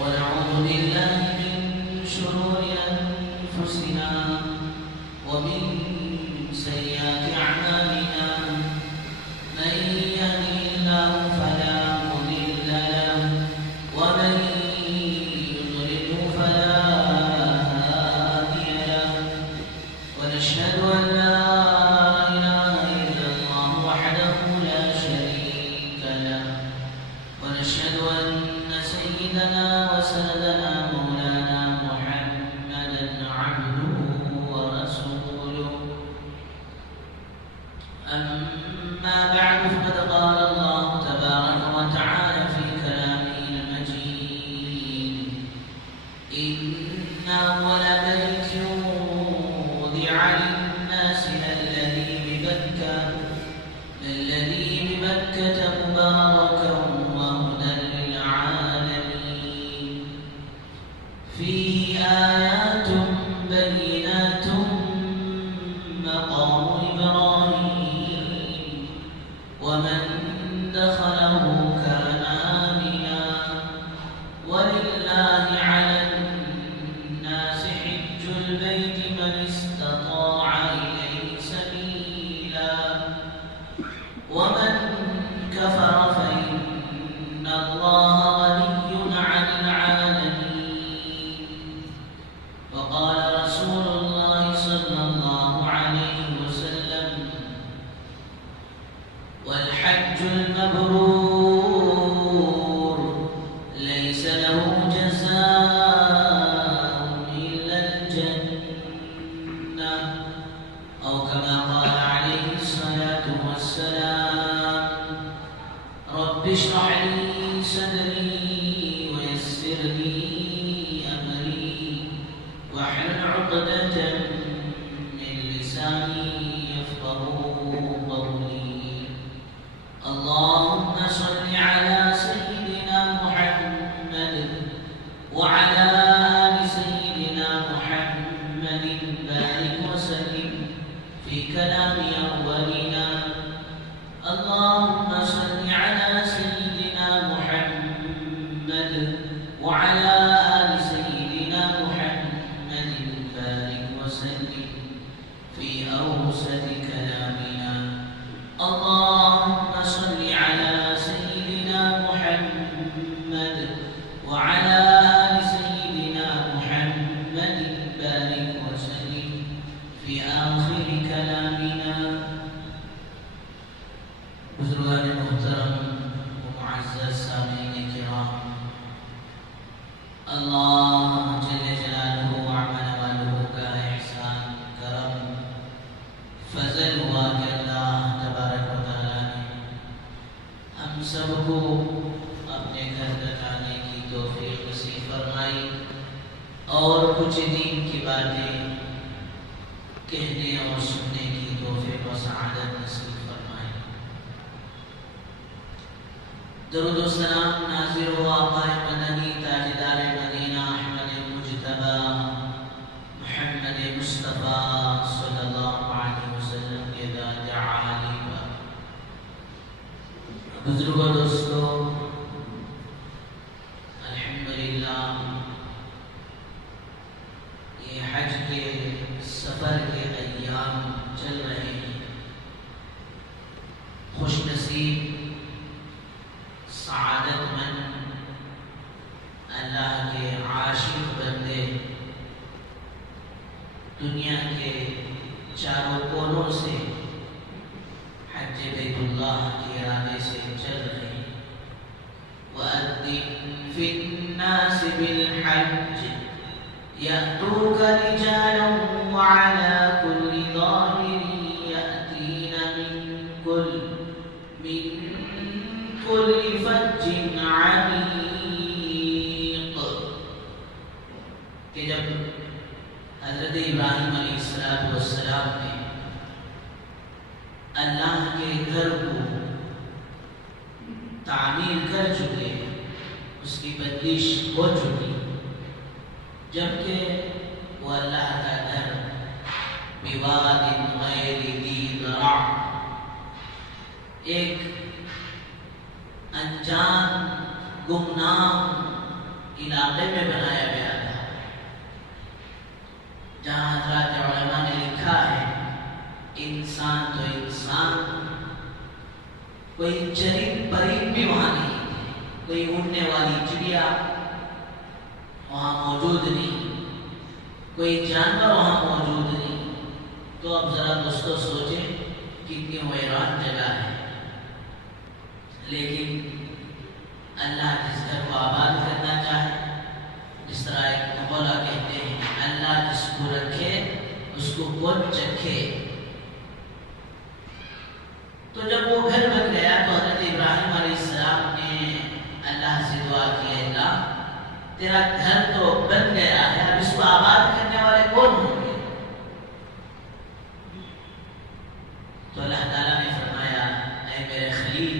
ونعوذ بالله من شرور أنفسنا ومن سيئات أعمالنا من يهده الله فلا مضل له ومن يضلل فلا هادي له ونشهد أن لا إله إلا الله وحده لا شريك له ونشهد أن سيدنا وسندنا مولانا محمدا عبده ورسوله أما بعد فقد قال الله تبارك وتعالى في كلامه المجيد إن أول بيت وضع للناس الذي ببكة مباركا وهدى للعالمين فيه آيات بينات مقام إبراهيم ومن دخله كان آمنا ولله على الناس حج البيت من استطاع إليه سبيلا ومن كفر فإن الله غني عن العالمين وقال رسول الله صلى الله عليه وسلم والحج المبرور ليس له جزاء إلا الجنة أو كما قال عليه الصلاة والسلام رب اشرح لي صدري ويسر لي أمري واحلل عقدة من لساني يفقهوا قولي اللهم صل على سيدنا محمد وعلى آل سيدنا محمد بارك وسلم في كلام أولنا اللهم صل على سيدنا محمد وعلى آل سيدنا محمد بارك وسلم في أوسط كلامنا اللهم صل على سيدنا محمد وعلى آل سيدنا محمد بارك وسلم في آخر كلامنا بزرگان محترم و معزز سامعین کرام اللہ جل جلالہ و عمل والہ کا احسان کرم فضل ہوا کہ اللہ تبارک و تعالی نے ہم سب کو اپنے گھر تک آنے کی توفیق نصیب فرمائی اور کچھ دین کی باتیں کہنے اور سننے کی توفیق و سعادت نصیب فرمائی درود و سلام نازل و آقا مدنی تاجدار مدینہ احمد مجتبی محمد مصطفیٰ صلی اللہ علیہ وسلم کے ذات عالی پر بزرگ و دوستو الحمدللہ یہ حج کے سفر کے ایام چل رہے ہیں خوش نصیب سعادت مند اللہ کے عاشق بندے دنیا کے چاروں کونوں سے حج بیت اللہ کے ارادے سے چل رہے ہیں وَأَذِّن فِي النَّاسِ بِالْحَجِّ يَأْتُوكَ رِجَالًا وَعَلَى كُلِّ ضَامِرٍ يَأْتِينَ مِنْ كُلِّ فَجٍّ عَمِيقٍ کہ جب حضرت ابراہیم علیہ السلام نے اللہ کے گھر کو تعمیر کر چکے اس کی بندش ہو چکی جبکہ وہ اللہ کا گھر بواد غیر ذی زرع ایک انجان گمنام علاقے میں بنایا گیا تھا جہاں حضرات علماء نے لکھا ہے انسان تو انسان، کوئی چرند پرند بھی وہاں نہیں تھے، کوئی اڑنے والی چڑیا وہاں موجود نہیں، کوئی جانور وہاں موجود نہیں۔ تو اب ذرا دوستو سوچیں کتنی ویران جگہ ہے، لیکن اللہ جس گھر کو آباد کرنا چاہے، جس طرح ایک مقولہ کہتے ہیں اللہ جس کو رکھے اس کو کون چکھے۔ تو جب وہ گھر بن گیا تو حضرت ابراہیم علیہ السلام نے اللہ سے دعا کی، اللہ تیرا گھر تو بن گیا ہے، اب اس کو آباد کرنے والے کون ہوں گے؟ تو اللہ تعالیٰ نے فرمایا اے میرے خلیل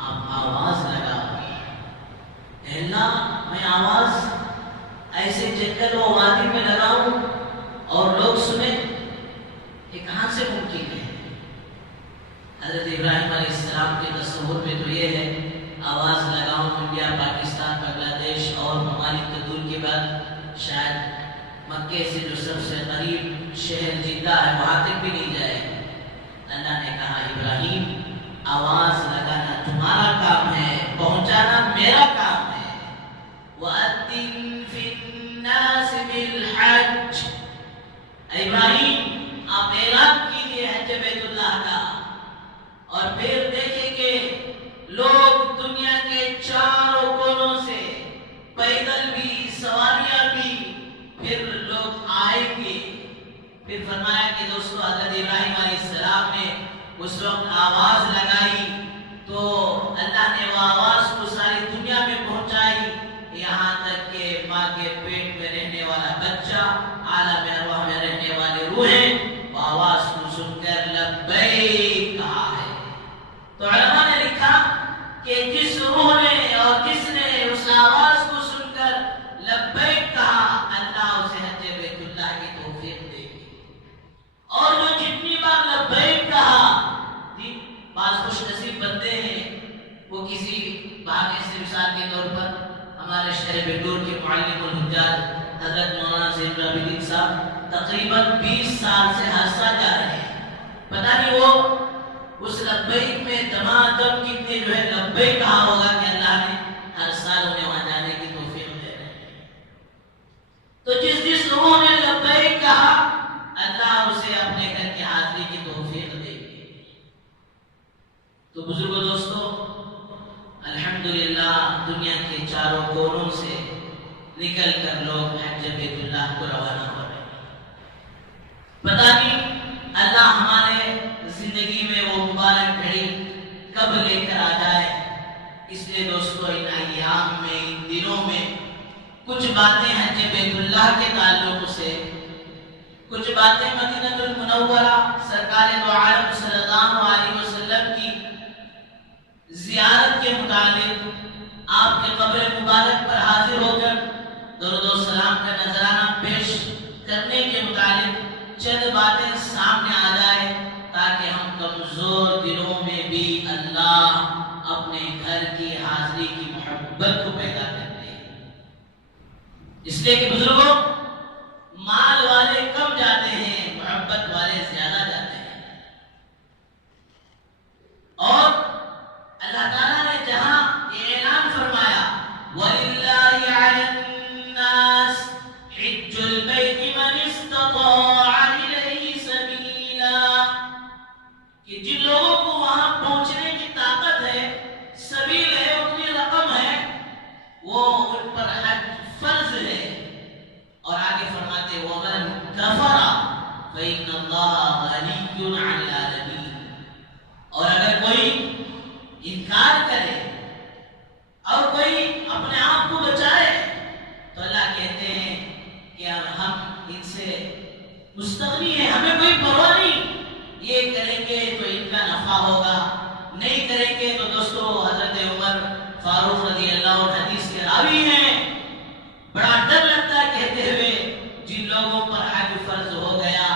آپ آواز لگاؤ۔ اے اللہ میں آواز ایسے جنگل و وادی میں لگاؤں اور لوگ سنیں، یہ کہاں سے ممکن ہے؟ حضرت ابراہیم علیہ السلام کے تصور میں تو یہ ہے آواز لگاؤں، انڈیا، پاکستان، بنگلہ دیش اور ممالک کے دور کے بعد شاید مکے سے جو سب سے قریب شہر جدہ ہے وہاں تک بھی نہیں جائے۔ اللہ نے کہا ابراہیم آواز لگانا تمہارا کام ہے، پہنچانا میرا کام ہے۔ وَأَذِّن فِي النَّاسِ بِالْحَجِّ، ابراہیم آپ اعلان کیجئے حج بیت اللہ کا، اور پھر دیکھیں کہ لوگ دنیا کے چاروں کونوں سے پیدل بھی سواریاں بھی پھر لوگ آئیں گے۔ پھر فرمایا کہ دوستو حضرت ابراہیم علیہ السلام نے اس وقت آواز لگائی تو اللہ نے وہ آواز کو ساری دنیا میں پہنچائی، یہاں تک کہ ماں کے پیٹ میں رہنے والا بچہ، عالم ارواح میں رہنے والی روحیں وہ آواز کو سن کر لبیک کہا ہے۔ تو علماء نے لکھا کہ جس روح نے اور جس نے اس آواز کو سن کر لبیک کہا اللہ اسے حج بیت اللہ کی توفیق دے گی، اور جو جتنی بار لبیک کہا، بعض خوش نصیب بندے ہیں وہ کسی بہانے سے، مثال کے طور پر ہمارے شہر بنگلور کے معلم الحجاج حضرت مولانا زین العابدین صاحب تقریباً 20 سال سے حج جا رہے ہیں، پتہ نہیں وہ اس لبیک میں دمادم کتنے جو ہے لبیک کہا ہوگا کہ اللہ نے ہر سال انہیں وہاں جانے کی توفیق دے رہے ہیں۔ تو جس روح نے لبیک کہا اللہ اسے اپنے گھر کی حاضری کی توفیق دے گی۔ تو بزرگوں دوستو الحمدللہ دنیا کے چاروں کونوں سے نکل کر لوگ حج بیت اللہ کو روانہ ہو رہے ہیں۔ پتہ نہیں اللہ ہمارے زندگی میں وہ مبارک گھڑی کب لے کر آ جائے، اس لیے دوستو ان ایام میں، ان دنوں میں کچھ باتیں حج بیت اللہ کے تعلق سے، کچھ باتیں مدینہ المنورہ سرکار دو عالم صلی اللہ علیہ وسلم کی زیارت کے متعلق، آپ کے قبر مبارک پر حاضر ہو کر درود و سلام کا نذرانہ پیش کرنے کے متعلق چند باتیں سامنے آ جائے تاکہ ہم کمزور دلوں میں بھی اللہ اپنے گھر کی حاضری کی محبت کو پیدا کر دے۔ اس لیے کہ بزرگوں مال والے کم جاتے ہیں، محبت والے زیادہ جاتے ہیں، اور اللہ تعالیٰ نے جہاں یہ اعلان فرمایا وَلِلَّهِ عَلَى النَّاسِ حِجُّ الْبَيْتِ مَنِ اسْتَطَاعَ إِلَيْهِ سَبِيلًا، کہ جن لوگوں کو وہاں پہنچنے کی طاقت ہے، سبیل ہے، اتنی رقم ہے، وہ ان پر حج فرض ہے۔ اور آگے فرماتے وَمَنْ كَفَرَ فَإِنَّ اللَّهَ غَنِيٌّ عَنِ الْعَالَمِينَ، اور اگر کوئی انکار کرے اور کوئی اپنے آپ کو بچائے تو اللہ کہتے ہیں کہ ہم ان سے مستغنی ہیں، ہمیں کوئی پرواہ نہیں، یہ کریں گے تو ان کا نفع ہوگا، نہیں کریں گے تو دوستو حضرت عمر فاروق رضی اللہ عنہ حدیث کے راوی ہیں، بڑا ڈر لگتا ہے کہتے ہوئے جن لوگوں پر حج فرض ہو گیا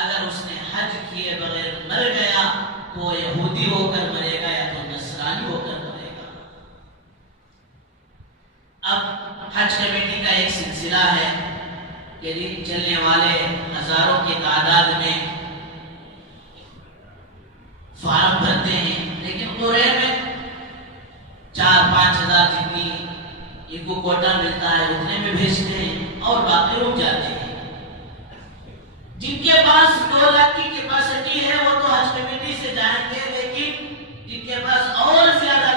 اگر اس نے حج کیے بغیر مر گیا تو وہ یہودی ہو کر مرے گا یا تو نصرانی ہو کر مرے گا۔ اب حج کمیٹی کا ایک سلسلہ ہے کہ چلنے والے ہزاروں کی تعداد میں فارم بھرتے ہیں، لیکن پورے میں 4-5 ہزار جتنی ان کو کوٹا ملتا ہے اتنے میں بھیجتے ہیں اور باقی رک جاتے ہیں۔ جن کے پاس 2 لاکھ کی کیپیسٹی ہے وہ تو حج کمیٹی سے جائیں گے، لیکن جن کے پاس اور زیادہ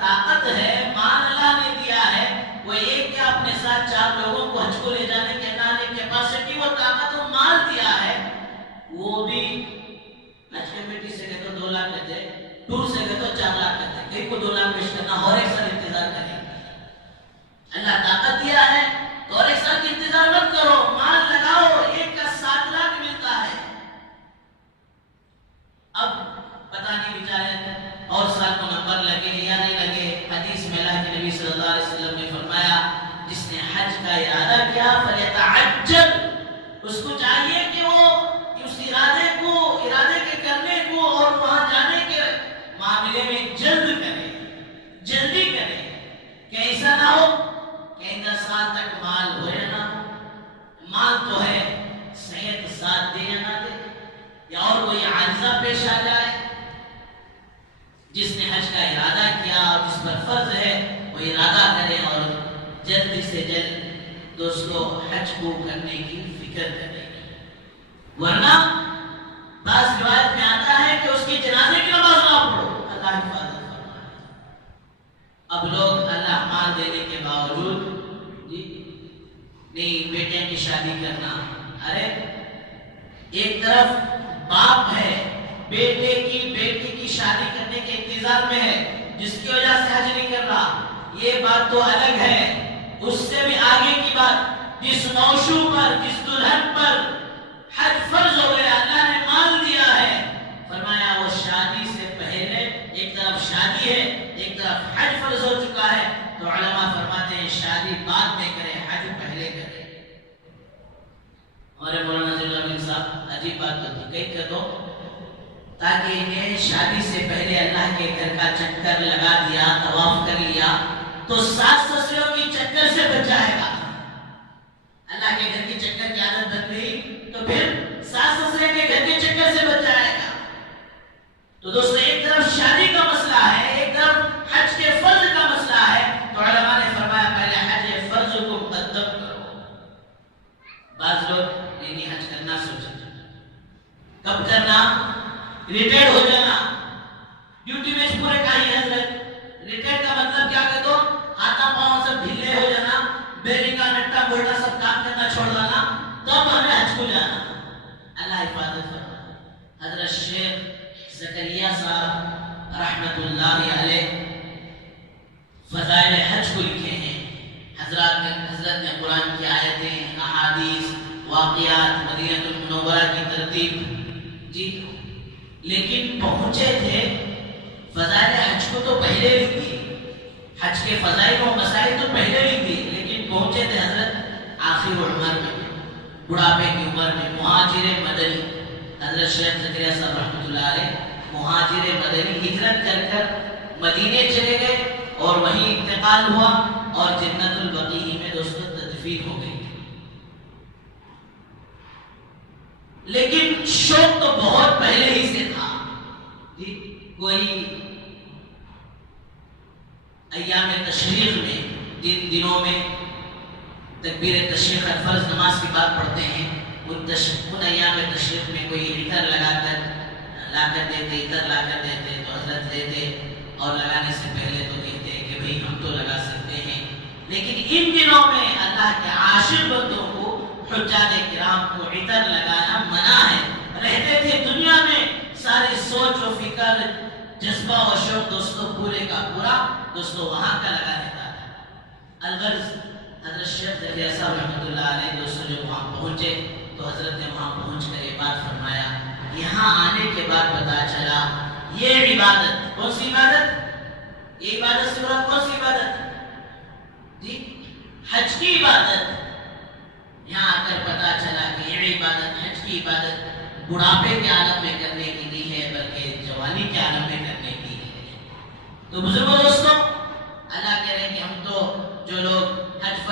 طاقت ہے، مال اللہ نے دیا ہے، وہ ایک کیا اپنے ساتھ 4 لوگوں کو حج کو لے جانے کے اللہ نے کیپیسٹی و طاقت و مال دیا ہے، وہ بھی حج کمیٹی سے کہتے 2 لاکھ کہتے، ٹور سے کہتے 4 لاکھ کہتے، کئی کو 2 لاکھ پیش کرنا اور ایک سال انتظار کریں۔ اللہ طاقت دیا ہے تو اور ایک سال کی انتظار مت کرو، مال لگاؤ، ایک کا 7 لاکھ ملتا ہے۔ اب پتہ نہیں بیچارے اور سال کو نمبر لگے یا نہیں لگے۔ حدیث میں اللہ کے نبی صلی اللہ علیہ وسلم نے فرمایا جس نے حج کا ارادہ کیا فلیتعجل، اس کو چاہیے کہ وہ اس ارادے کے کرنے کو اور وہاں جانے کے معاملے میں جلدی کرے کہ ایسا نہ ہو کہ 10 سال تک مال ہو یا نہ ہو، مال تو ہے، صحت ساتھ دے یا نہ دے، یا اور کوئی عارضہ پیش آ جائے۔ جس نے حج کا ارادہ کیا اور جس پر فرض ہے وہ ارادہ کرے اور جلد سے جلد دوستو حج کو کرنے کی فکر کرے، ورنہ بعض روایت میں آتا ہے کہ اس کے جنازے کی نماز نہ پڑھو، اللہ حفاظت فرمائے۔ اب لوگ اللہ مال دینے کے باوجود نہیں بیٹے کی شادی کرنا، ارے ایک طرف باپ ہے بیٹی کی شادی کرنے کے انتظار میں ہے جس کی وجہ سے حج نہیں کر رہا، یہ بات تو الگ ہے۔ اس سے بھی آگے کی بات، جس نوشو پر جس دلہن پر حج فرض ہو گیا، اللہ نے مال دیا ہے، فرمایا وہ شادی سے پہلے ایک طرف شادی ہے ایک طرف حج فرض ہو چکا ہے، تو علماء فرماتے ہیں شادی بعد میں کرے حج پہلے کرے۔ ہمارے مولانا نذیر الامین صاحب عجیب بات ہوتی کئی کہ دو تاکہ انہیں شادی سے پہلے اللہ کے گھر کا چکر لگا دیا، طواف کر لیا تو ساس سسروں کی چکر سے بچ جائے گا۔ اللہ کے گھر کی چکر کی عادت بن گئی تو پھر ساس سسرے کے گھر کے چکر سے بچ جائے گا۔ تو دوستو ایک طرف شادی کا مسئلہ ہے، ایک طرف حج کے فرض کا مسئلہ ہے، تو علماء نے فرمایا پہلے حج فرض کو مقدم کرو۔ بعض لوگ نہیں حج کرنا سوچتے، کب کرنا؟ ریٹائر ہو جانا، ڈیوٹی میں پورے کا ہی حضرت، ریٹائر کا مطلب کیا کہ تو ہاتھا پاؤں سب ڈھیلے ہو جانا، بیری کا نٹا بولنا سب کام کرنا چھوڑ دینا، تب ہمیں حج کو جانا۔ اللہ حفاظت فرمائے۔ حضرت شیخ زکریا صاحب رحمت اللہ علیہ فضائل حج کو لکھے ہیں، حضرت نے قرآن کی آیتیں، احادیث، واقعات، مدینہ المنورہ کی ترتیب جی، لیکن پہنچے تھے فضائل حج کو تو پہلے لکھ دی، حج کے فضائل و مسائل تو پہلے لکھ دی، لیکن پہنچے تھے حضرت آخر عمر میں، بڑھاپے کی عمر میں، مہاجر مدنی حضرت شیخ زکریا صاحب رحمۃ اللہ علیہ مہاجر مدنی ہجرت کر کر مدینے چلے گئے اور وہیں انتقال ہوا اور جنت البقیع میں دوستوں تدفین ہو گئی۔ لیکن شوق تو بہت پہلے ہی سے تھا جی، کوئی ایام تشریق میں، جن دنوں میں تکبیر تشریق فرض نماز کی بات پڑھتے ہیں، ان ایام تشریق میں کوئی عطر لا کر دیتے تو حضرت دیتے اور لگانے سے پہلے تو کہتے کہ بھئی ہم تو لگا سکتے ہیں، لیکن ان دنوں میں اللہ کے عاشق بندوں کو، حجاج کرام کو عطر لگانا منع ہے۔ رہتے تھے دنیا میں، ساری سوچ و فکر، جذبہ و شوق دوستوں پورے کا پورا دوستوں وہاں کا لگا رہتا تھا۔ الغرض حضرت شیخ زکریا صاحب رحمۃ اللہ علیہ دوستوں جب وہاں پہنچے تو حضرت نے وہاں پہنچ کر یہ بات فرمایا، یہاں آنے کے بعد پتا چلا یہ عبادت، کون سی عبادت؟ یہ عبادت سے مراد کون سی عبادت جی؟ حج کی عبادت۔ یہاں آ کر پتا چلا کہ یہ عبادت، حج کی عبادت بڑھاپے کے عالم میں کرنے کی نہیں ہے بلکہ جوانی کے عالم میں کرنے کی ہے۔ تو بزرگوں دوستوں، اللہ کہہ رہے ہیں کہ ہم تو جو لوگ حج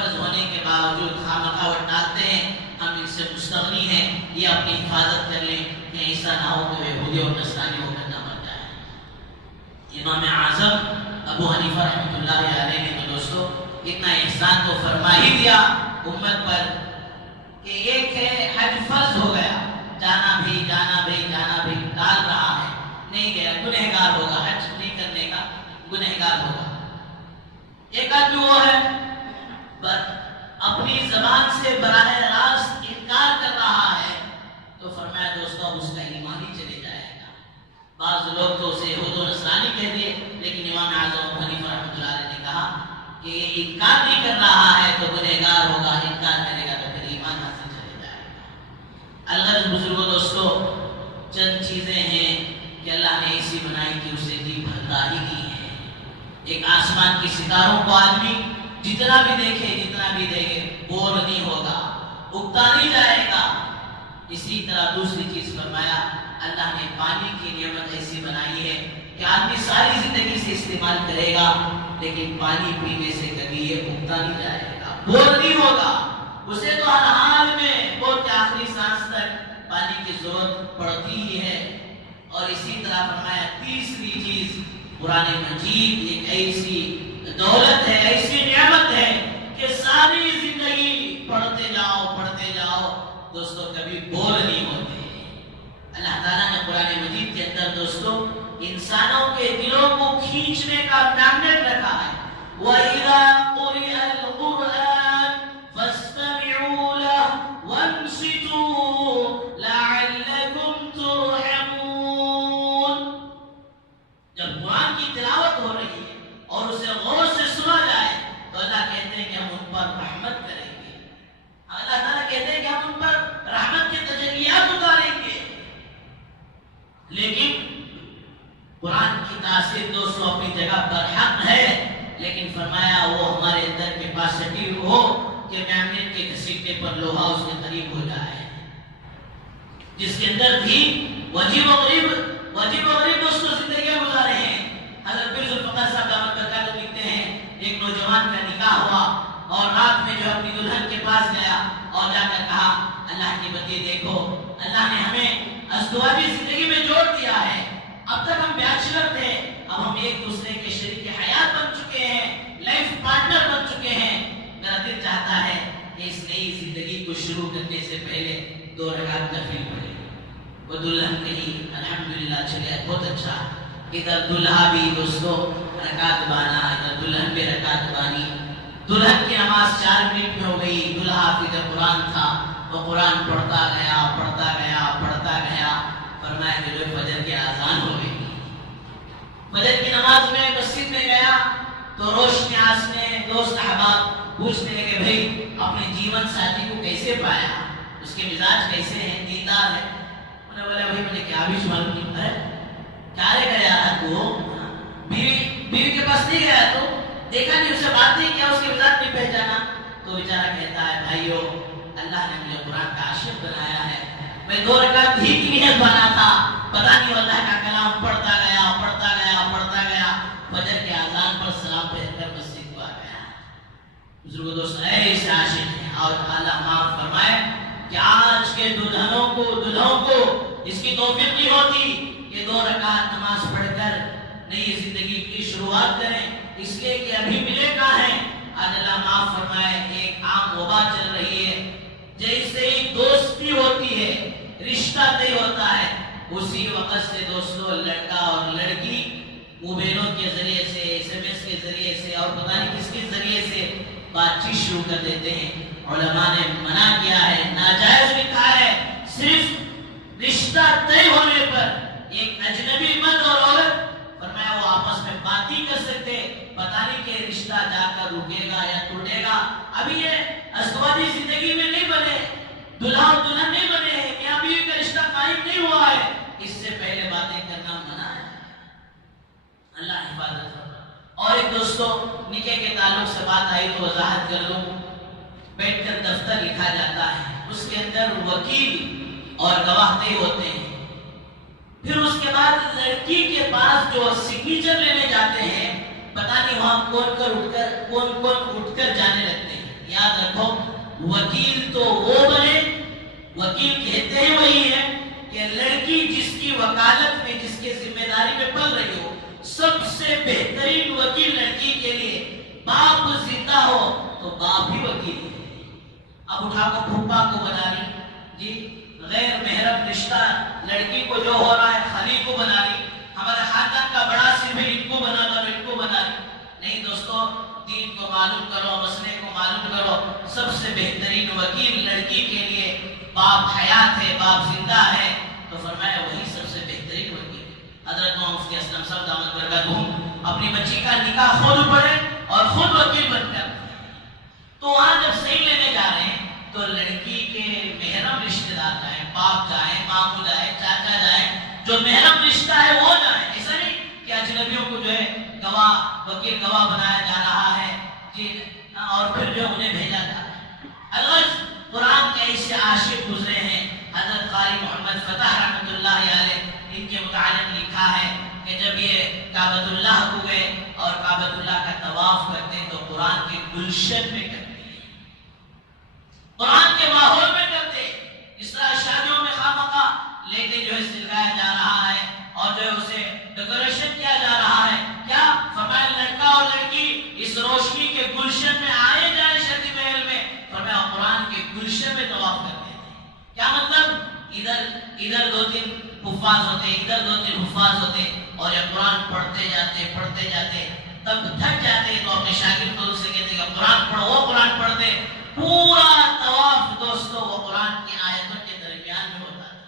باوجود خامخواہ وہ ڈالتے ہیں ہم ان سے مستغنی ہیں، یہ اپنی حفاظت کر لیں کہ ایسا نہ ہو کہ یہودی اور نصرانی ہو کر نہ مر جائے۔ امام اعظم ابو حنیفہ رحمۃ اللہ علیہ نے تو دوستو اتنا احسان تو فرما ہی دیا امت پر کہ ایک ہے حج فرض ہو گیا، جانا بھی ڈال رہا ہے، نہیں گیا گنہگار ہوگا، حج نہیں کرنے کا گنہگار ہوگا۔ ایک آدمی وہ ہے اپنی زبان سے براہ راست انکار کر رہا ہے، تو فرمایا دوستو اس کا ایمان ہی چلے جائے گا۔ بعض لوگ تو اسے یہود و نصرانی کہہ دیے، لیکن امام اعظم ابو حنیفہ رحمۃ اللہ علیہ نے کہا کہ یہ انکار نہیں کر رہا ہے تو گنہگار ہوگا، انکار کرے گا تو پھر ایمان حاصل چلے جائے گا۔ الغرض بزرگوں دوستو چند چیزیں ہیں کہ اللہ نے ایسی بنائی کہ اسے دی بھرتا ہی نہیں ہے۔ ایک آسمان کے ستاروں کو آدمی جتنا بھی دیکھے بور نہیں ہوگا، اگتا نہیں جائے گا۔ اسی طرح دوسری چیز فرمایا اللہ نے پانی کی نعمت ایسی بنائی ہے کہ آدمی ساری زندگی سے استعمال کرے گا، لیکن پانی پینے سے کبھی یہ اگتا نہیں جائے گا، بور نہیں ہوگا، اسے تو ہر حال میں بہت آخری سانس تک پانی کی ضرورت پڑتی ہی ہے۔ اور اسی طرح فرمایا تیسری چیز قرآن مجید ایک ایسی دولت ہے، ایسی نعمت ہے کہ ساری زندگی پڑھتے جاؤ دوستو کبھی بور نہیں ہوتے۔ اللہ تعالیٰ نے قرآن مجید کے اندر دوستو انسانوں کے دلوں کو کھینچنے کا میگنیٹ رکھا ہے۔ وَإِذَا قُرِئَ الْقُرْآنُ فَاسْتَمِعُوا لَهُ وَانصِتُوا لَعَلَّكُمْ تُرْحَمُونَ۔ جب قرآن کی تلاوت ہو رہی ہے اور اسے غور سے سنا جائے تو اللہ کہتے ہیں کہ ہم ان پر رحمت کریں گے، اللہ تعالیٰ کہتے ہیں کہ ہم ان پر رحمت کے تجلیات اتاریں گے۔ لیکن قرآن کی تاثیر دوستو اپنی جگہ پر حق ہے، لیکن فرمایا وہ ہمارے اندر کیپیسٹی ہو کہ میگنیٹ کے گھسیٹنے پر لوہا اس کے قریب ہو جائے، جس کے اندر بھی وجیب و غریب دوستو زندگیاں گزارے ہیں۔ حضرت پیر ذوالفقار صاحب دامت برکاتہ لکھتے ہیں ایک نوجوان کا نکاح ہوا اور رات میں جو اپنی دلہن کے پاس گیا اور جا کر کہا اللہ کی بندی دیکھو اللہ نے ہمیں ازدواجی زندگی میں جوڑ دیا ہے، اب تک ہم بیچلر تھے، اب ہم ایک دوسرے کے شریک حیات بن چکے ہیں، لائف پارٹنر بن چکے ہیں، میرا دل چاہتا ہے کہ اس نئی زندگی کو شروع کرنے سے پہلے 2 رکعت نفل پڑھیں۔ وہ دلہن کہیں الحمدللہ چلے بہت اچھا، ادھر دلہا بھی دوستو رکعت بانا، ادھر دلہن بھی رکعت بانی۔ دلہن کی نماز 4 منٹ میں ہو گئی، دلہا حافظ قرآن تھا، وہ قرآن پڑھتا گیا فرمایا کہ جو فجر کی اذان ہو گئی، فجر کی نماز میں مسجد میں گیا تو روشنی آسنے دوست احباب پوچھنے لگے بھائی اپنے جیون ساتھی کو کیسے پایا، اس کے مزاج کیسے ہیں، دیندار ہے؟ انہوں نے بولا بھائی مجھے کیا بھی معلوم نہیں ہے، کیا لے کر آیا تو بیوی کے پاس نہیں گیا تو دیکھا نہیں، اس سے بات نہیں کیا، اس کے مزاج نہیں پہچانا، تو بیچارہ کہتا ہے بھائیو اللہ نے مجھے قرآن کا عاشق بنایا ہے، میں 2 رکعت ہی کی نیت بنا تھا، پتہ نہیں اللہ کا کلام پڑھتا گیا فجر کے اذان پر سلام پھیر کر مسجد کو آ گیا۔ بزرگوں دوست ایسے عاشق ہیں، اور اللہ معاف فرمائے کہ آج کے دلہنوں کو اس کی توفیق نہیں ہوتی کہ 2 رکعت نماز پڑھ کر نئی زندگی کی شروعات کریں، اس لیے کہ ابھی ملے کہاں ہیں۔ آج اللہ معاف فرمائے ایک عام وبا چل رہی ہے، جیسے ہی دوستی ہوتی ہے رشتہ طے ہوتا ہے، اسی وقت سے دوستو لڑکا اور لڑکی موبائلوں کے ذریعے سے SMS کے ذریعے سے اور پتہ نہیں کس کے ذریعے سے بات چیت شروع کر دیتے ہیں۔ علماء نے منع کیا ہے، ناجائز لکھا ہے، صرف رشتہ طے ہونے پر ایک اجنبی مرد اور عورت فرمایا وہ آپس میں بات ہی کر سکتے، پتہ نہیں کہ رشتہ جا کر رکے گا یا ٹوٹے گا۔ ابھی یہ ازدواجی زندگی میں نہیں بنے، دلہا اور دلہن نہیں بنے ہیں، میاں بیوی کا رشتہ قائم نہیں ہوا ہے، اس سے پہلے باتیں کرنا منع ہے۔ اللہ حفاظت فرمائے۔ اور ایک دوستو نکاح کے تعلق سے بات آئی تو وضاحت کر دوں، بیٹھ کر دفتر لکھا جاتا ہے، اس کے اندر وکیل اور گواہ طے ہوتے ہیں، پھر اس کے بعد لڑکی کے پاس جو سگنیچر لینے جاتے ہیں پتہ نہیں وہاں کون اٹھ کر جانے لگتے ہیں۔ یاد رکھو وکیل تو وہ بنے، وکیل کہتے ہیں وہی ہے کہ لڑکی جس کی وکالت میں، جس کے ذمہ داری میں پل رہی ہو، سب سے بہترین وکیل لڑکی کے لیے باپ زندہ ہو تو باپ ہی وکیل ہے۔ اب اٹھا کو پھوپھا کو بنا لی جی، غیر محرم رشتہ لڑکی کو جو ہو رہا ہے خالی کو بنا لی، ہمارے خاندان کا بڑا صرف ان کو بنا دو، ان کو بنا لی۔ نہیں دوستو، دین کو معلوم کرو، مسئلے کو معلوم کرو۔ سب سے بہترین وکیل لڑکی کے لیے باپ حیات ہے، باپ زندہ ہے، تو فرمایا وہی سب سے بہترین وکیل۔ حضرت مولانا مفتی اسلم صاحب دامت برکاتہ اپنی بچی کا نکاح خود پڑھے اور خود وکیل بن کر، تو وہاں جب صحیح لینے جا رہے ہیں تو لڑکی کے محرم رشتہ دار جائیں، باپ جائیں، ماموں جائیں، چاچا جائیں، جو محرم رشتہ ہے وہ جائیں۔ ایسا نہیں کہ اجنبیوں کو جو ہے گواہ، وکیل گواہ بنایا جا رہا ہے جی، اور پھر جو انہیں بھیجا جا رہا ہے۔ الغرض قرآن کے ایسے عاشق گزرے ہیں، حضرت قاری محمد فتح رحمۃ اللہ علیہ، ان کے متعلق لکھا ہے کہ جب یہ کعبۃ اللہ کو گئے اور کعبۃ اللہ کا طواف کرتے تو قرآن کے گلشن میں کرتے، قرآن کے ماحول میں کرتے، اس طرح شادیوں میں خامخواہ لیڈی جو ہے سلگایا جا رہا ہے اور جو ہے اسے ڈیکوریشن کیا جا رہا ہے، کیا فرمایا لڑکا اور لڑکی اس روشنی کے گلشن میں آئے جائیں شادی محل میں، فرمایا قرآن کے گلشن میں طواف کرتے تھے۔ کیا مطلب؟ ادھر دو تین حفاظ ہوتے، ادھر دو تین حفاظ ہوتے، اور یہ قرآن پڑھتے جاتے تب تھک جاتے تو اپنے شاگردوں سے کہتے کہ قرآن پڑھو، وہ قرآن پڑھتے، پورا طواف دوستو وہ قرآن کی آیتوں کے درمیان میں ہوتا تھا۔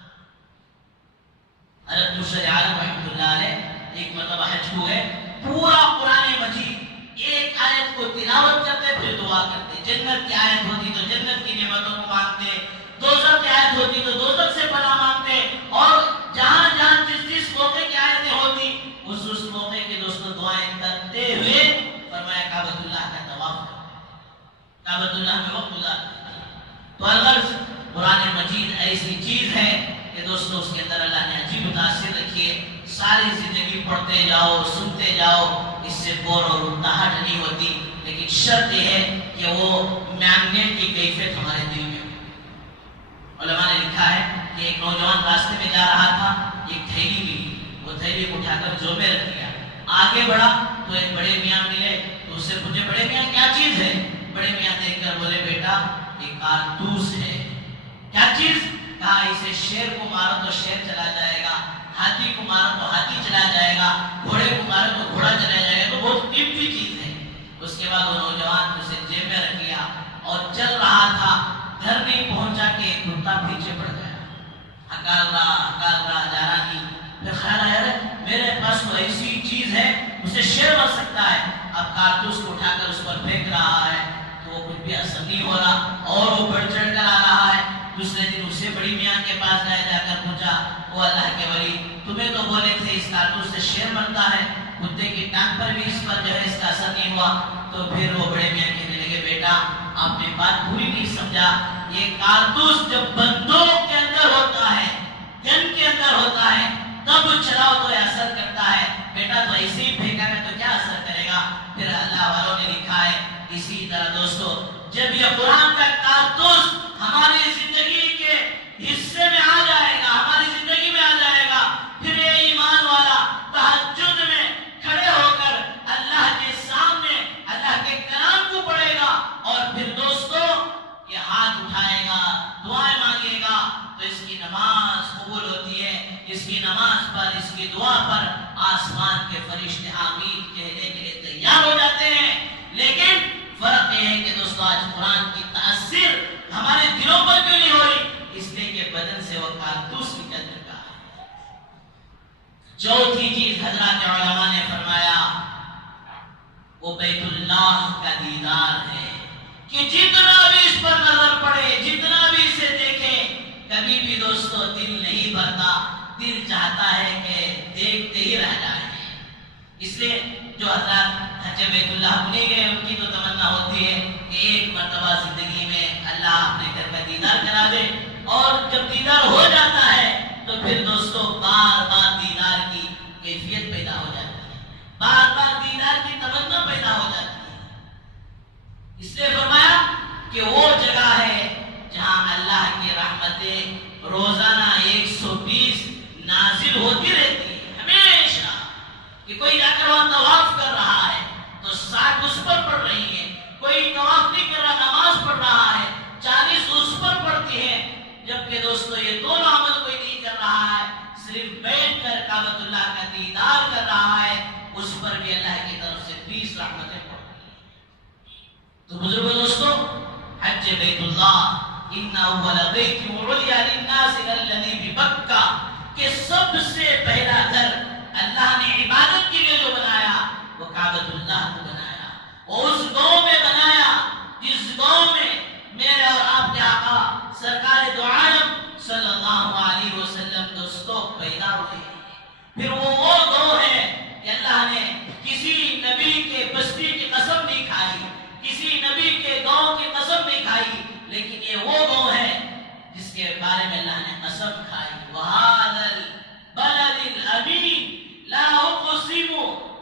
حضرت مرشد عالم رحمۃ اللہ علیہ ایک مرتبہ حج کو گئے، پورا قرآن مجید ایک آیت کو تلاوت کرتے پھر دعا کرتے، جنت کی آیت ہوتی تو جنت کی نعمتوں کو مانگتے، دوزخ کی آیت ہوتی تو دوزخ سے پناہ مانگتے، اور جہاں جہاں جس موقع کی آیتیں ہوتی اس موقع کے دوستوں دعائیں کرتے ہوئے فرمایا کعبۃ اللہ کا طواف کرتے، کعبۃ اللہ میں وقت گزارتے۔ تو الغرض قرآن مجید ایسی چیز ہے کہ دوستوں اس کے اندر اللہ نے عجیب تاثیر رکھی ہے، ساری زندگی پڑھتے جاؤ، سنتے جاؤ، اس سے بور اور اکتاہٹ نہیں ہوتی، لیکن شرط یہ ہے کہ وہ مانگنے کی کیفیت ہمارے دل میں ہو۔ علماء نے لکھا ہے کہ ایک نوجوان راستے میں جا رہا تھا، ایک تھیلی ملی، وہ تھیلی کو اٹھا کر جو میں رکھ لیا، آگے بڑھا تو ایک بڑے میاں ملے، تو اس سے پوچھے بڑے میاں کیا چیز ہے؟ بڑے میاں دیکھ کر بولے بیٹا یہ کارتوس ہے۔ کیا چیز؟ کہا اسے شیر کو مارو تو شیر چلا جائے گا، ہاتھی کو مارو تو ہاتھی چلا جائے گا، گھوڑے کو مارو تو گھوڑا چلا جائے گا، تو بہت قیمتی چیز ہے۔ اس کے بعد وہ نوجوان اسے جیب میں رکھ لیا اور چل رہا تھا، گھر نہیں پہنچا کہ کتا پیچھے پڑ گیا، ہکال رہا جا رہا نہیں، پھر خیال آیا میرے پاس تو ایسی چیز ہے اسے شیر مر سکتا ہے، اب کارتوس کو اٹھا کر اس پر پھینک رہا ہے تو وہ کچھ بھی اثر نہیں ہو رہا اور وہ بڑھ چڑھ کر آ رہا ہے۔ دوسرے دن اسے بڑی میاں کے پاس گئے، جا کر پوچھا وہ اللہ کے ولی تمہیں تو بولے تھے اس کارتوس سے شیر مرتا ہے، کتے کی ٹانگ پر بھی اس پر جو ہے اس کا اثر نہیں ہوا۔ تو پھر وہ بڑے میاں کہنے لگے بیٹا آپ نے بات پوری نہیں سمجھا، یہ کارتوس جب بندوق کے اندر ہوتا ہے، گن کے اندر ہوتا ہے تب چلاؤ تو یہ اثر کرتا ہے، بیٹا تو ایسے ہی پھینکا ہے تو کیا اثر کرے گا۔ پھر اللہ والوں نے لکھا ہے اسی طرح دوستو جب یہ قرآن کا کارتوس ہماری زندگی کے حصے میں آ جائے گا، ہماری زندگی میں آ جائے گا، پھر یہ ایمان والا تہجد میں کھڑے ہو کر اللہ کے سامنے اللہ کے کلام کو پڑھے گا، اور پھر دوستو یہ ہاتھ اٹھائے گا، دعائیں مانگے گا، تو اس کی نماز قبول ہوتی ہے، اس کی نماز پر، اس کی دعا پر آسمان کے فرشتے آمین کہنے کے لیے تیار ہو جاتے ہیں۔ لیکن فرق یہ ہے کہ دوستو آج قرآن کی تاثیر ہمارے دلوں پر کیوں نہیں ہو رہی؟ اس لیے کہ بدن سے وہ کارتوس نکل چکا ہے۔ چوتھی چیز حضرات علماء نے فرمایا وہ بیت اللہ کا دیدار ہے، کہ جتنا بھی اس پر نظر پڑے، جتنا بھی اسے دیکھے، کبھی بھی دوستو دل نہیں بھرتا، دل چاہتا ہے کہ دیکھتے ہی رہ جائیں۔ اس لیے جو حضرات حج بیت اللہ بھولے گئے ان کی تو تمنا ہوتی ہے کہ ایک مرتبہ زندگی میں اللہ اپنے گھر کا دیدار کرا دے، اور جب دیدار ہو جاتا ہے تو پھر دوستو بار بار دیدار کی کیفیت پیدا ہو جاتی ہے، بار بار دیدار کی تمنا پیدا ہو جاتی ہے۔ اس لیے فرمایا کہ وہ جگہ ہے روزانہ 120 نازل ہوتی رہتی ہے ہمیشہ، کہ کوئی جا کر وہاں طواف کر رہا ہے تو 60 اس پر پڑھ رہی ہے، کوئی طواف نہیں کر رہا نماز پڑھ رہا ہے 40 اس پر پڑھتی ہے، جبکہ دوستو یہ دونوں عمل کوئی نہیں کر رہا ہے، صرف بیٹھ کر کعبۃ اللہ کا دیدار کر رہا ہے، اس پر بھی اللہ کی طرف سے 20 رحمتیں پڑھ رہی ہیں۔ تو بزرگ دوستو، حج بیت اللہ ان اول بیت وعلیا للناس الذی ببکہ، کہ سب سے پہلا گھر اللہ نے عبادت کے لیے جو بنایا وہ کعبۃ اللہ کو بنایا، وہ اس گاؤں میں بنایا جس گاؤں میں میرے اور آپ کے آقا سرکار دو عالم صلی اللہ علیہ وسلم دوستو پیدا ہوئے۔ پھر وہ گاؤں ہے کہ اللہ نے کسی نبی کے بستی کی قسم نہیں کھائی، کسی نبی کے گاؤں کی قسم نہیں کھائی، لیکن یہ وہ گاؤں ہے جس کے بارے میں اللہ نے قسم کھائی، وَهَذَا الْبَلَدِ الْأَمِينِ لَا أُقْسِمُ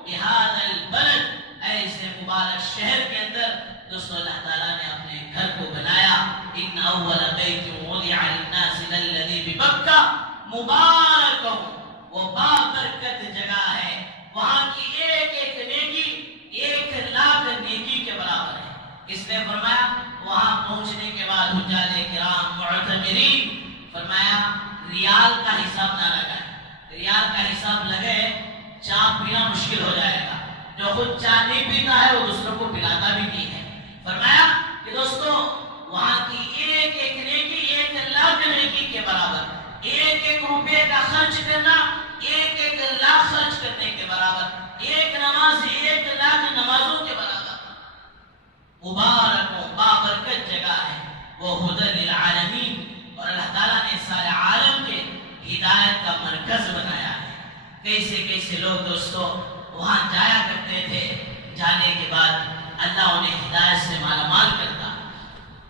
بِهَذَا الْبَلَدِ، ایسے مبارک شہر کے اندر دوستو اللہ تعالیٰ نے اپنے گھر کو بنایا۔ ان اول بیت وضع للناس الذی ببکہ مبارک، وہ بابرکت جگہ ہے، وہاں کی ایک ایک نیکی 1,00,000 نیکی کے برابر ہے۔ اس نے فرمایا وہاں پہنچنے کے بعد حجاج کرام معتمرین فرمایا ریال کا حساب نہ لگائے، ریال کا حساب لگے چائے پینا مشکل ہو جائے گا، جو خود چائے نہیں پیتا ہے وہ دوسروں کو پلاتا بھی نہیں ہے۔ فرمایا کہ دوستو وہاں کی ایک ایک نیکی 1,00,000 نیکی کے برابر، ایک ایک روپے کا خرچ کرنا 1,00,000 خرچ کرنے کے برابر، ایک نماز 1,00,000 نمازوں کے برابر۔ مبارک و بابرکت جگہ ہے، وہ ہدی للعالمین، اور اللہ تعالیٰ نے سارے عالم کے ہدایت کا مرکز بنایا ہے۔ کیسے کیسے لوگ دوستو وہاں جایا کرتے تھے، جانے کے بعد اللہ انہیں ہدایت سے مالا مال کرتا،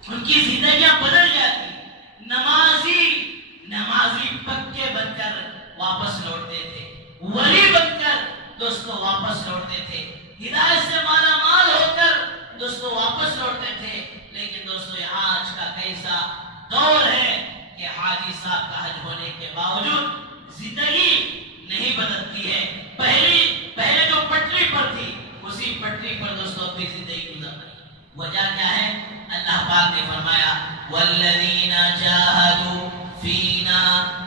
ان کی زندگیاں بدل جاتی، نمازی پکے بن کر واپس لوٹتے تھے، ولی بن کر دوستو واپس لوٹتے تھے، ہدایت سے مالا مال ہو کر دوستو واپس لوٹتے تھے۔ لیکن دوستو یہ آج کا کیسا دور ہے کہ حاجی صاحب کا حج ہونے کے باوجود زندگی نہیں بدلتی ہے، پہلے جو پٹری پر تھی اسی پٹری پر دوستو اپنی زندگی گزر رہی۔ وجہ کیا ہے؟ اللہ پاک نے فرمایا والذین جاہدوا فینا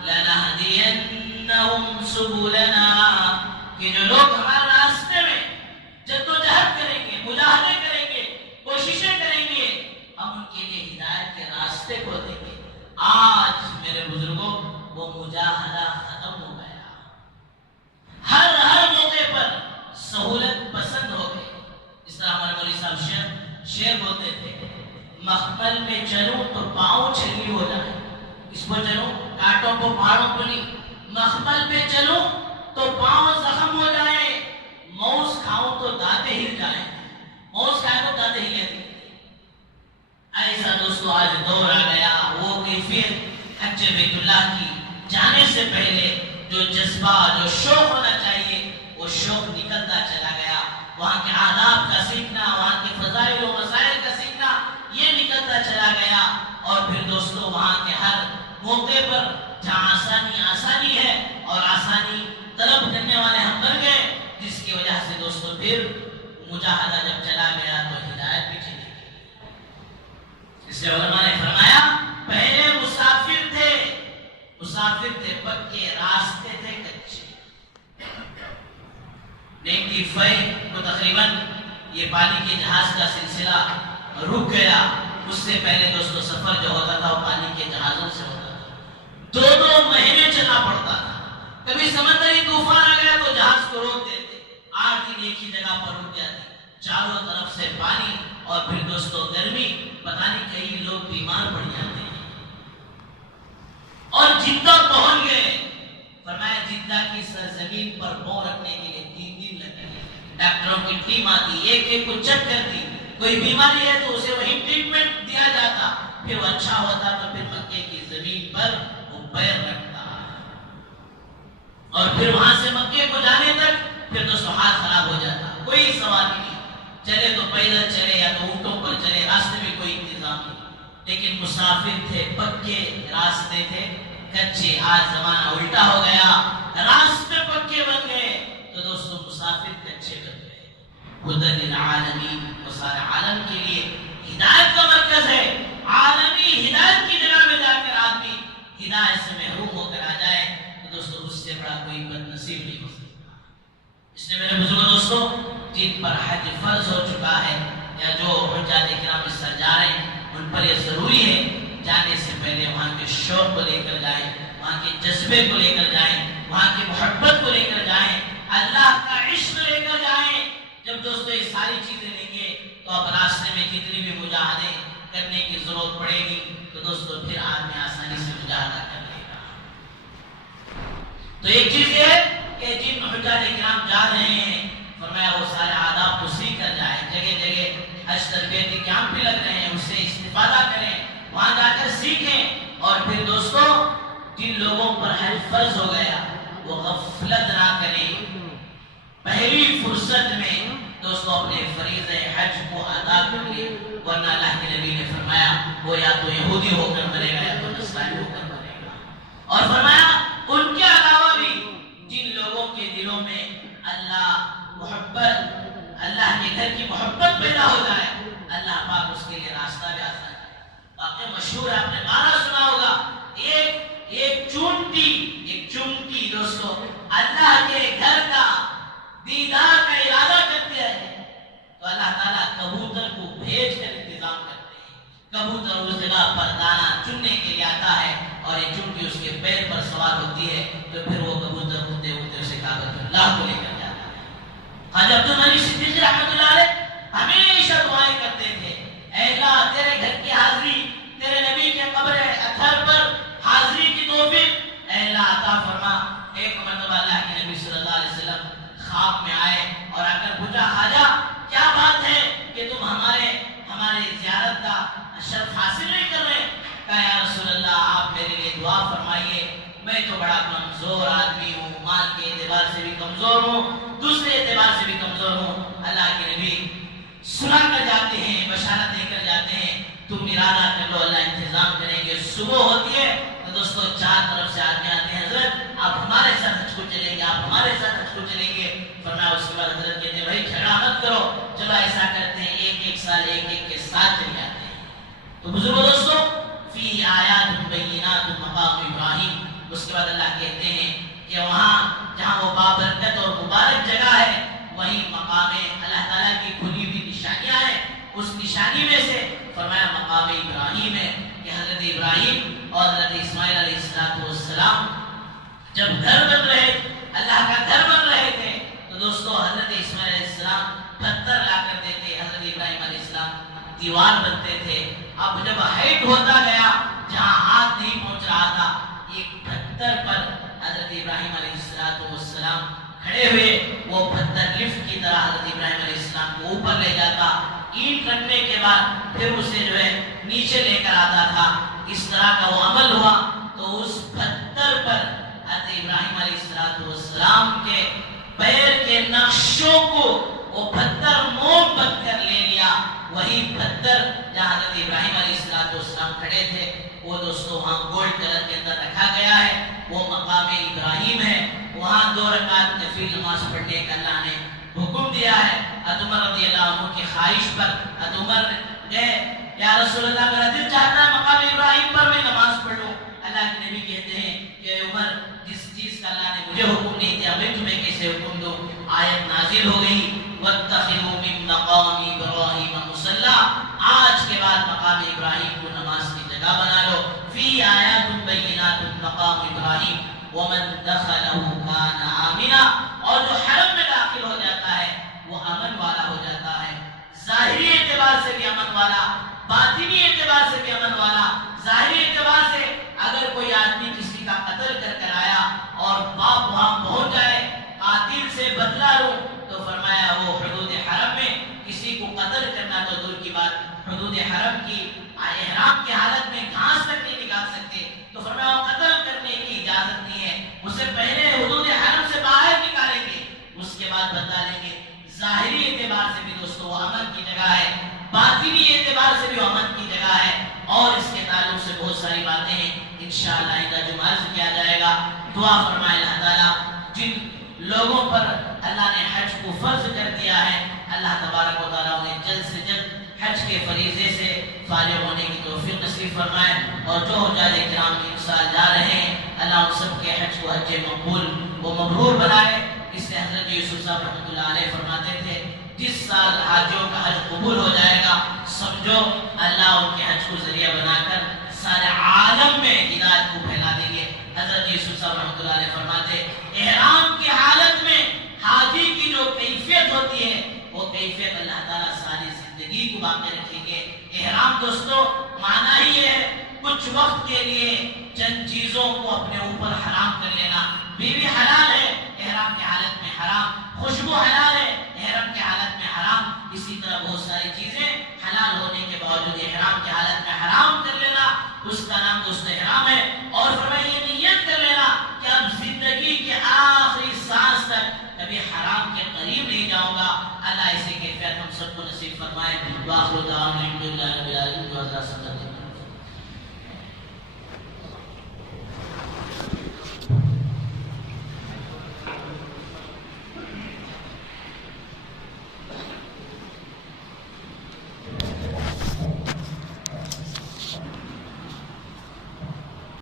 لنہدینہم سبلنا، کہ جو لوگ ہمارے راستے میں جدوجہد کریں گے، مجاہدے کریں گے، کوششیں کریں گے، ہم ان کے لیے ہدایت کے راستے کو دیں گے۔ آج میرے بزرگوں وہ مجاہدہ ختم ہو گیا، ہر موقع پر سہولت پسند ہو گئی۔ اس طرح ہمارے مولوی صاحب شعر بولتے تھے، مخمل میں چلوں تو پاؤں چھلی ہو جائے، اس کو چلوں کانٹوں کو پہاڑوں کو نہیں، مخمل میں چلوں تو پاؤں زخم ہو جائے، موز کھاؤں تو دانتیں ہل جائیں، موز کھائے تو دانتیں ہل جاتی۔ ایسا دوستو آج دور آ گیا، وہ کیفیت حج بیت اللہ کی جانے سے پہلے جو جذبہ جو شوق ہونا چاہیے وہ شوق نکلتا چلا گیا، وہاں کے آداب کا سیکھنا، وہاں کے فضائل و مسائل کا سیکھنا یہ نکلتا چلا گیا، اور پھر دوستو وہاں کے ہر موقع پر جہاں آسانی ہے اور آسانی طلب کرنے والے ہم بن گئے، جس کی وجہ سے دوستو پھر مجاہدہ جب چلا گیا تو ہدایت بھی چلی گئی۔ اس لیے علماء نے فرمایا پہلے مسافر تھے پکے، راستے تھے کچے۔ 95 کو تقریباً یہ پانی کے جہاز کا سلسلہ رک گیا، اس سے پہلے دوستو سفر جو ہوتا تھا وہ پانی کے جہازوں سے ہوتا تھا، 2 مہینے چلنا پڑتا تھا، کبھی سمندری طوفان آ گیا تو جہاز کو روک دیتے، 8 دن ایک ہی جگہ پر رک جاتے، چاروں طرف سے پانی، اور پھر دوستو گرمی، پتہ نہیں کئی لوگ بیمار پڑ جاتے ہیں۔ اور جدہ پہنچ گئے، فرمایا جدہ کی سرزمین پر پاؤں رکھنے کے لیے 3 دن لگے، ڈاکٹروں کی ٹیم آتی، ایک کو چیک کرتی، کوئی بیماری ہے تو اسے وہی ٹریٹمنٹ دیا جاتا، پھر وہ اچھا ہوتا تو پھر مکے کی زمین پر وہ پیر رکھتا، اور پھر وہاں سے مکے کو جانے تک پھر دوستو حال خراب ہو جاتا، کوئی سواری نہیں، چلے تو پیدل چلے یا تو اونٹوں پر چلے، راستے میں کوئی انتظام نہیں، لیکن مسافر تھے، پکے راستے تھے، کچے، آج زمانہ الٹا ہو گیا، راستے پکے بن گئے تو دوستو مسافر کچے بن گئے۔ ہدی للعالمین، وہ سارے عالم کے لیے ہدایت کا مرکز ہے۔ عالمی ہدایت کی جگہ میں جا کر آدمی ہدایت سے محروم ہو کر آ جائے تو دوستو اس سے بڑا کوئی بد نصیب نہیں ہو سکتا۔ اس لیے میرے بزرگوں دوستو، جن پر حج فرض ہو چکا ہے یا جو حجاج کرام اس طرح جا رہے ہیں، ان پر یہ ضروری ہے جانے سے پہلے وہاں کے شوق کو لے کر جائیں، وہاں کے جذبے کو لے کر جائیں، وہاں کی محبت کو لے کر جائیں، اللہ کا عشق لے کر جائیں۔ جب دوستو یہ ساری چیزیں لیں گے تو اب راستے میں جتنی بھی مجاہدے کرنے کی ضرورت پڑے گی تو دوستو پھر آدمی آسانی سے مجاہدہ کر لے گا۔ تو ایک چیز یہ ہے کہ جن حجاج کرام جا رہے ہیں، فرمایا وہ سارے آداب کو سیکھ کر جائیں، جگہ جگہ حج تربیتی کیمپ بھی لگ رہے ہیں، اس سے استفادہ کریں، وہاں جا کر سیکھیں، اور پھر دوستو جن لوگوں پر حج فرض ہو گیا وہ غفلت نہ کریں، پہلی فرصت میں دوستو اپنے فریضہ حج کو ادا کر لیں، ورنہ اللہ کے نبی نے فرمایا وہ یا تو یہودی ہو کر مرے گا یا تو نصرانی ہو کر مرے گا۔ اور فرمایا ان کے علاوہ بھی جن لوگوں کے دلوں میں اللہ کے گھر کی محبت پیدا ہو جائے، اللہ پاک اس کے لیے راستہ بھی آسان کرے۔ واقعہ مشہور ہے، آپ نے معنی سنا ہوگا، ایک چونٹی دوستو اللہ کے گھر کا دیدار کا ارادہ کرتے ہیں تو اللہ تعالیٰ کبوتر کو بھیج کر انتظام کرتے ہیں۔ کبوتر اس جگہ پر دانہ چننے کے لیے آتا ہے اور یہ چونٹی اس کے پیر پر سوار ہوتی ہے تو پھر وہ کبوتر اڑتے اڑتے اسے کعبۃ اللہ کو لے کر جاتا ہے۔ خواجہ عبدالمجید صدیقی رحمۃ اللہ علیہ ہمیشہ دعائیں کرتے تھے، اے اللہ تیرے گھر کی حاضری، تیرے نبی کے قبر اطہر پر حاضری کی توفیق اے اللہ عطا فرما۔ ایک مرتبہ اللہ کے نبی صلی اللہ علیہ وسلم خواب میں آئے اور آ کر پوچھا، خواجہ کیا بات ہے کہ تم ہمارے زیارت کا شرف حاصل نہیں کر رہے؟ کہا یا رسول اللہ آپ میرے لیے دعا فرمائیے، میں تو بڑا کمزور آدمی ہوں، مال کے اعتبار سے بھی کمزور ہوں، دوسرے اعتبار سے بھی کمزور ہوں۔ اللہ کے نبی سنا کر جاتے ہیں، بشارت دے کر جاتے ہیں، تم ارادہ کر لو اللہ انتظام کریں گے۔ صبح ہوتی ہے تو دوستو چار طرف سے آدمی آتے ہیں، حضرت آپ ہمارے ساتھ حج کو چلیں گے، آپ ہمارے ساتھ حج کو چلیں گے۔ فرمایا اس کے بعد حضرت کہتے ہیں بھائی جھگڑا مت کرو، چلو ایسا کرتے ہیں ایک سال ایک کے ساتھ چلے جاتے ہیں۔ تو بزرگوں دوستو فی آیات بینات مقام ابراہیم، اس کے بعد اللہ کہتے ہیں کہ وہاں جہاں وہ بابرکت اور مبارک جگہ ہے وہیں مقام اللہ تعالیٰ کی کھلی ہوئی نشانیاں ہیں۔ اس نشانی میں سے فرمایا مقام ابراہیم ہے کہ حضرت ابراہیم اور حضرت اسماعیل علیہ السلام جب گھر بن رہے، اللہ کا گھر بن رہے تھے تو دوستو حضرت اسماعیل علیہ السلام پتھر لا کر دیتے، حضرت ابراہیم علیہ السلام دیوار بنتے تھے۔ اب جب ہائٹ ہوتا گیا، جہاں ہاتھ نہیں پہنچ رہا تھا، ایک پتھر پر حضرت ابراہیم علیہ السلام کھڑے ہوئے، وہ پتھر لفٹ کی طرح حضرت ابراہیم علیہ السلام کو اوپر لے جاتا، اینٹ رکھنے کے بعد پھر اسے جو ہے نیچے لے کر آتا تھا۔ اس طرح کا وہ عمل ہوا تو اس پتھر پر حضرت ابراہیم علیہ السلام کے پیر کے نقشوں کو وہ پتھر موم بن کر لے لیا۔ وہی پتھر جہاں حضرت ابراہیم علیہ السلام کھڑے تھے وہ دوستو وہاں گولڈ کلر کے اندر رکھا گیا ہے، وہ مقام ابراہیم ہے۔ وہاں 2 رکعت نفل نماز پڑھنے کا اللہ نے حکم دیا ہے۔ حضرت عمر رضی اللہ عنہ کی خواہش پر حضرت عمر نے یا رسول اللہ میرا دل چاہتا ہے مقام ابراہیم پر میں نماز پڑھوں۔ اللہ کے نبی کہتے ہیں کہ عمر جس چیز کا اللہ نے مجھے حکم نہیں دیا میں تمہیں کیسے حکم دوں؟ آیت نازل ہو گئی وَاتَّخِذُوا مِن مَّقَامِ إِبْرَاهِيمَ مُصَلًّى، آج کے بعد مقام ابراہیم کو نماز کی جگہ بنا لو۔ فی آیات بینات مقام ابراہیم ومن دخلہ کان آمنا، اور جو حرم میں داخل ہو جاتا ہے وہ امن والا ہو جاتا ہے، ظاہری اعتبار سے بھی امن والا، باطنی اعتبار سے بھی امن والا۔ ظاہری اعتبار سے اگر کوئی آدمی کسی کا قتل کر آیا اور باپ وہاں پہنچ جائے قاتل سے بدلہ لو تو فرمایا وہ حدود حرم میں کسی کو قتل کرنا تو دور کی بات، حدود حرم کی احرام کی حالت میں گھاس تک نہیں نکال سکتے، تو فرمایا وہ قتل کرنے کی اجازت نہیں ہے، اسے پہلے حدود حرم سے باہر نکالیں گے اس کے بعد بدلا لیں گے۔ ظاہری اعتبار سے بھی دوستو وہ امن کی جگہ ہے، باطنی اعتبار سے بھی امن کی جگہ ہے، اور اس کے تعلق سے بہت ساری باتیں ہیں انشاءاللہ آئندہ جمعہ عرض کیا جائے گا. دعا فرمائے اللہ تعالیٰ جن لوگوں پر اللہ نے حج کو فرض کر دیا ہے اللہ تبارک و تعالیٰ انہیں جلد سے جلد حج کے فریضے سے فارغ ہونے کی توفیق نصیب فرمائے. اور جو حجاج کرام ان سال جا رہے ہیں اللہ ان سب کے حج کو حج مقبول و مبرور بنائے. اس سے حضرت یوسف صاحب رحمۃ اللہ علیہ فرماتے تھے جس سال حاجیوں کا حج قبول ہو جائے گا سمجھو اللہ ان کے حج کو ذریعہ بنا کر سارے عالم میں ہدایت کو پھیلا دیں گے. حضرت یوسف صاحب رحمۃ اللہ علیہ فرماتے احرام کی حالت میں حاجی کی جو کیفیت ہوتی ہے وہ کیفیت اللہ تعالیٰ ساری زندگی کو باقی رکھیں گے. احرام دوستو معنی ہی ہے کچھ وقت کے لیے چند چیزوں کو اپنے اوپر حرام کر لینا. بیوی حلال ہے احرام کی حالت میں حرام, خوشبو حلال ہے احرام کی حالت میں حرام, اسی طرح بہت ساری چیزیں حلال ہونے کے باوجود احرام کی حالت میں حرام.